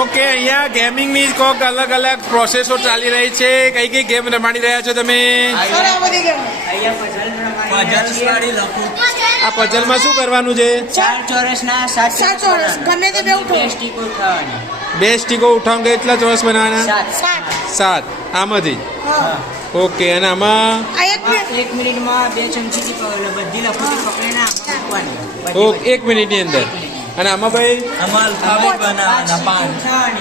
Okay, અહીંયા ગેમિંગની કોક અલગ અલગ પ્રોસેસો ચાલી રહી છે. કઈ કઈ ગેમ રમાડી રહ્યા છો તમે? આ પઝલમાં શું કરવાનું છે? 4 ચોરસના 7 ચોરસ ગમે તે બે ઉઠાવવાની. 2 સ્ટીકો ઉઠાવ કેટલા ચોરસ બનાવવાના? 7. આમાંથી ઓકે. અને આમાં 1 મિનિટમાં 2 ચમચીથી બધી લખોટી પકડીને મૂકવાની. ઓકે, 1 મિનિટની અંદર. અને આમાં ભાઈ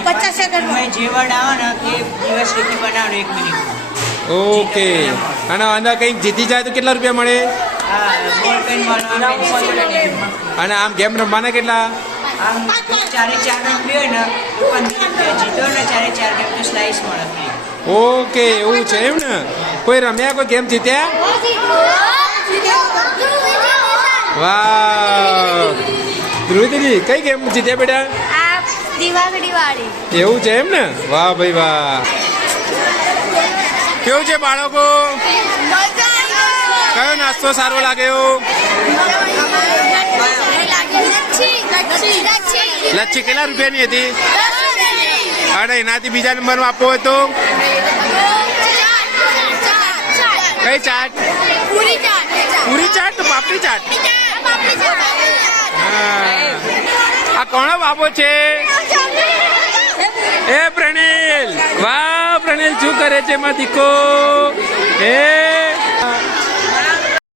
50 સેકન્ડમાં જે વર્ડ આવે ને એ દિવસ રીતે બનાવવાનો 1 મિનિટમાં. ઓકે. અને અંદર કંઈક જીતી જાય તો કેટલા રૂપિયા મળે? અને આમ ગેમ રમવાના કેટલા? આમ 4 ગેમ હોય ને તો 15 રૂપિયા જીતો ને 4 ગેમ તો સ્લાઇસ મળે free. ઓકે, એવું છે એમ ને? કોઈ રમ્યા, કોઈ ગેમ જીત્યા? વાહ, ધ્રુવીજી કઈ ગેમ જીત્યા બેટા? એવું છે એમ ને? વાહ ભાઈ વાહ. કેવું છે બાળકો? કયો નાસ્તો સારો લાગ્યો? લચ્છી કેટલા રૂપિયાની હતી? અરે એનાથી બીજા નંબરમાં આપવો હોય તો કઈ ચાટ? પૂરી ચાટ તો પાપડી ચાટ? આ કોનો બાબો છે? એ પ્રણેલ. વાહ પ્રણેલ, શું કરે છે એમાં દીકો? એ